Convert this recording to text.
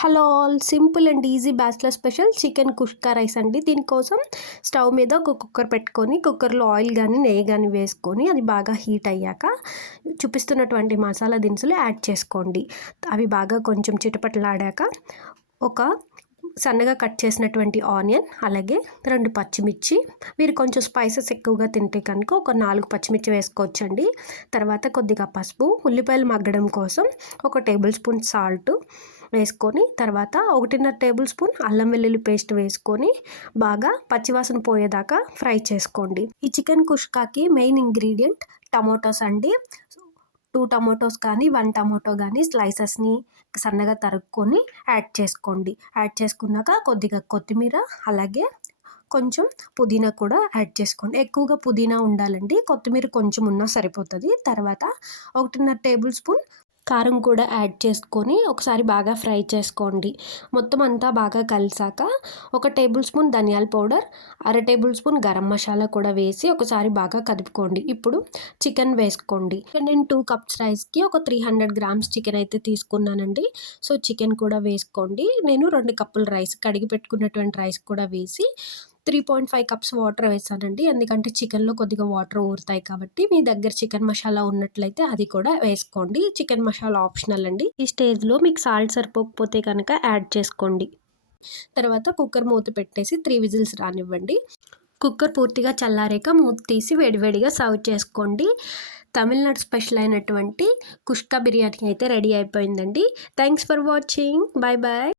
Hello all, simple and easy bachelor special chicken కుష్కా rice అండి. దీనికోసం stove మీద ఒక కుక్కర్ పెట్టుకొని కుక్కర్లో ఆయిల్ కానీ నెయ్యి కానీ వేసుకొని అది బాగా హీట్ అయ్యాక చూపిస్తున్నటువంటి మసాలా దినుసులు యాడ్ చేసుకోండి. అవి బాగా కొంచెం చిటపటలాడాక ఒక సన్నగా కట్ చేసినటువంటి ఆనియన్, అలాగే 2 పచ్చిమిర్చి, మీరు కొంచెం స్పైసెస్ ఎక్కువగా తింటే కనుక ఒక 4 పచ్చిమిర్చి వేసుకోవచ్చండి. తర్వాత కొద్దిగా పసుపు, ఉల్లిపాయలు మగ్గడం కోసం ఒక టేబుల్ స్పూన్ సాల్ట్ వేసుకొని, తర్వాత 1.5 టేబుల్ స్పూన్ అల్లం వెల్లుల్లి పేస్ట్ వేసుకొని బాగా పచ్చివాసన పోయేదాకా ఫ్రై చేసుకోండి. ఈ చికెన్ కుష్కాకి మెయిన్ ఇంగ్రీడియంట్ టమోటాస్ అండి. 2 టమోటోస్ కానీ 1 టమోటో కానీ స్లైసెస్ని సన్నగా తరుక్కొని యాడ్ చేసుకోండి. యాడ్ చేసుకున్నాక కొద్దిగా కొత్తిమీర, అలాగే కొంచెం పుదీనా కూడా యాడ్ చేసుకోండి. ఎక్కువగా పుదీనా ఉండాలండి, కొత్తిమీర కొంచెం ఉన్నా సరిపోతుంది. తర్వాత 1.5 టేబుల్ స్పూన్ కారం కూడా యాడ్ చేసుకొని ఒకసారి బాగా ఫ్రై చేసుకోండి. మొత్తం అంతా బాగా కలిసాక 1 టేబుల్ స్పూన్ ధనియాల powder, 1/2 table spoon garam masala కూడా వేసి ఒకసారి బాగా కదుపుకోండి. ఇప్పుడు చికెన్ వేసుకోండి. నేను 2 కప్స్ రైస్కి ఒక 300 గ్రామ్స్ చికెన్ అయితే తీసుకున్నానండి. సో చికెన్ కూడా వేసుకోండి. నేను 2 కప్పుల రైస్, కడిగి పెట్టుకున్నటువంటి రైస్ కూడా వేసి 3.5 కప్స్ వాటర్ వేసానండి. ఎందుకంటే చికెన్లో కొద్దిగా వాటర్ ఊరుతాయి కాబట్టి. మీ దగ్గర చికెన్ మసాలా ఉన్నట్లయితే అది కూడా వేసుకోండి. చికెన్ మసాలా ఆప్షనల్ అండి. ఈ స్టేజ్లో మీకు సాల్ట్ సరిపోకపోతే కనుక యాడ్ చేసుకోండి. తర్వాత కుక్కర్ మూత పెట్టేసి 3 విజిల్స్ రానివ్వండి. కుక్కర్ పూర్తిగా చల్లారాక మూత తీసి వేడివేడిగా సర్వ్ చేసుకోండి. తమిళనాడు స్పెషల్ అయినటువంటి కుష్కా బిర్యానీ అయితే రెడీ అయిపోయిందండి. Thanks for watching. Bye bye.